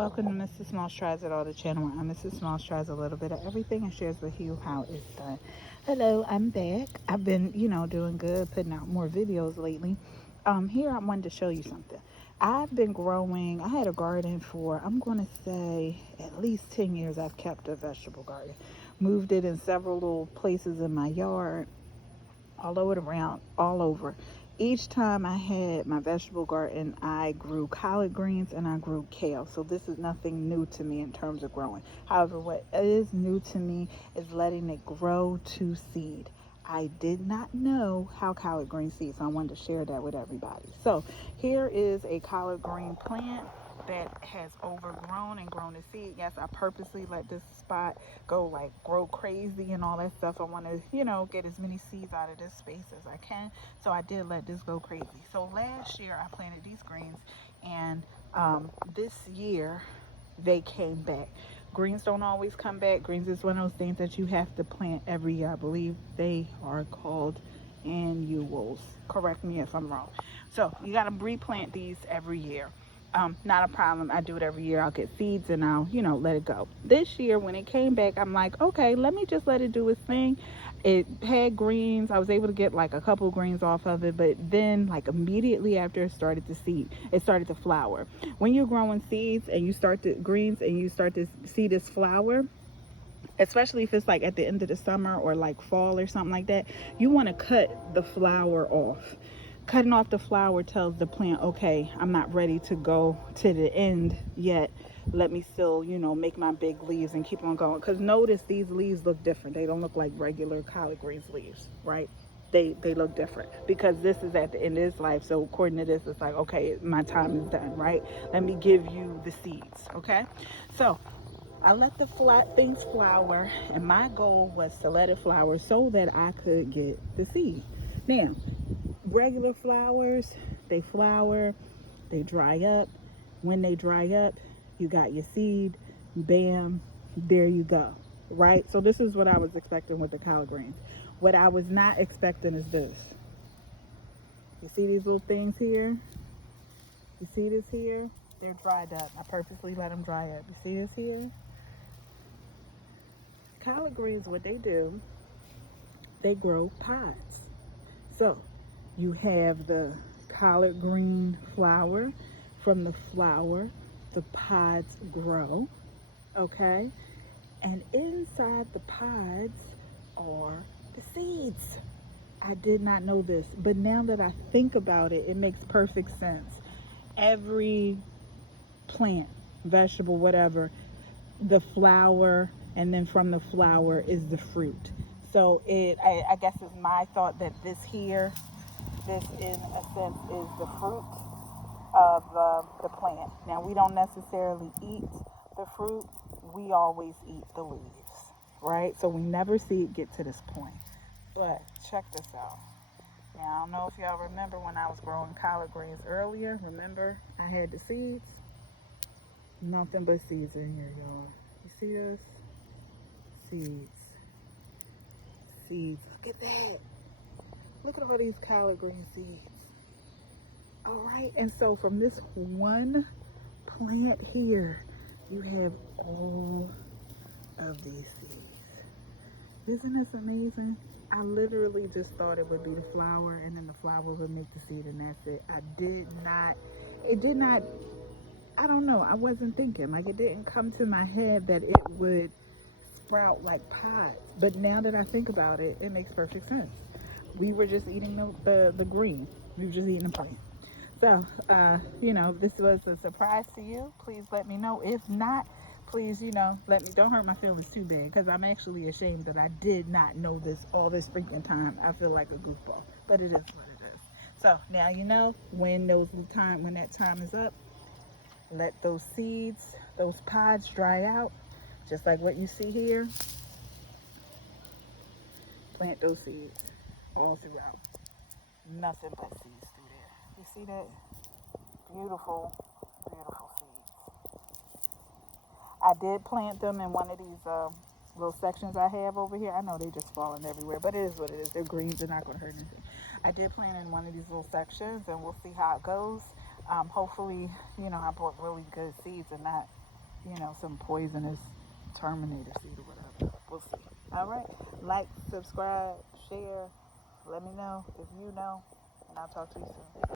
Welcome to Mrs. Smalls Tries It All, the channel where Mrs. Smalls tries a little bit of everything and shares with you how it's done. Hello, I'm back. I've been, doing good, putting out more videos lately. Here I wanted to show you something. I've been growing, I had a garden for, I'm going to say at least 10 years. I've kept a vegetable garden. Moved it in several little places in my yard, all over. Each time I had my vegetable garden, I grew collard greens and I grew kale. So this is nothing new to me in terms of growing. However, what is new to me is letting it grow to seed. I did not know how collard green seeds, so I wanted to share that with everybody. So here is a collard green plant that has overgrown and grown to seed. Yes, I purposely let this spot grow crazy and all that stuff. I want to, get as many seeds out of this space as I can. So I did let this go crazy. So last year I planted these greens, and this year they came back. Greens don't always come back. Greens is one of those things that you have to plant every year. I believe they are called annuals. Correct me if I'm wrong. So you got to replant these every year. Not a problem. I do it every year. I'll get seeds and I'll, let it go. This year when it came back, I'm like, okay, let me just let it do its thing. It had greens. I was able to get like a couple greens off of it, but then like immediately after it started to seed, it started to flower. When you're growing seeds and you start to greens and you start to see this flower, especially if it's like at the end of the summer or like fall or something like that, you want to cut the flower off. Cutting off the flower tells the plant, okay, I'm not ready to go to the end yet. Let me still, make my big leaves and keep on going. Because notice these leaves look different. They don't look like regular collard greens leaves, right? They look different because this is at the end of its life. So according to this, it's like, okay, my time is done, right? Let me give you the seeds, okay? So I let the things flower, and my goal was to let it flower so that I could get the seed. Now, regular flowers, they flower, they dry up. When they dry up, you got your seed, bam, there you go, right? So this is what I was expecting with the collard greens. What I was not expecting is this. You see these little things here? You see this here? They're dried up. I purposely let them dry up. You see this here? Collard greens, what they do, they grow pods. So you have the collard green flower. From the flower, the pods grow, okay? And inside the pods are the seeds. I did not know this, but now that I think about it, it makes perfect sense. Every plant, vegetable, whatever, the flower, and then from the flower is the fruit. So I guess is my thought that this in a sense is the fruit of the plant. Now we don't necessarily eat the fruit, we always eat the leaves, right? So we never see it get to this point. But check this out. Now I don't know if y'all remember when I was growing collard greens earlier. Remember I had the seeds? Nothing but seeds in here, y'all. You see this? Seeds. Seeds. Look at that. Look at all these collard green seeds. All right. And so from this one plant here, you have all of these seeds. Isn't this amazing? I literally just thought it would be the flower and then the flower would make the seed and that's it. It did not, I don't know. I wasn't thinking. Like it didn't come to my head that it would sprout like pods. But now that I think about it, it makes perfect sense. We were just eating the green. We were just eating the plant. So, this was a surprise to you. Please let me know. If not, please, let me, don't hurt my feelings too bad because I'm actually ashamed that I did not know this all this freaking time. I feel like a goofball, but it is what it is. So now you know when that time is up, let those seeds, those pods dry out, just like what you see here. Plant those seeds all throughout. Nothing but seeds through there. You see that? Beautiful, beautiful seeds. I did plant them in one of these little sections I have over here. I know they just falling everywhere, but it is what it is. They're greens. They're not going to hurt anything. I did plant in one of these little sections, and we'll see how it goes. Hopefully, I bought really good seeds and not some poisonous Terminator seed or whatever. We'll see. All right. Like, subscribe, share. Let me know if you know, and I'll talk to you soon.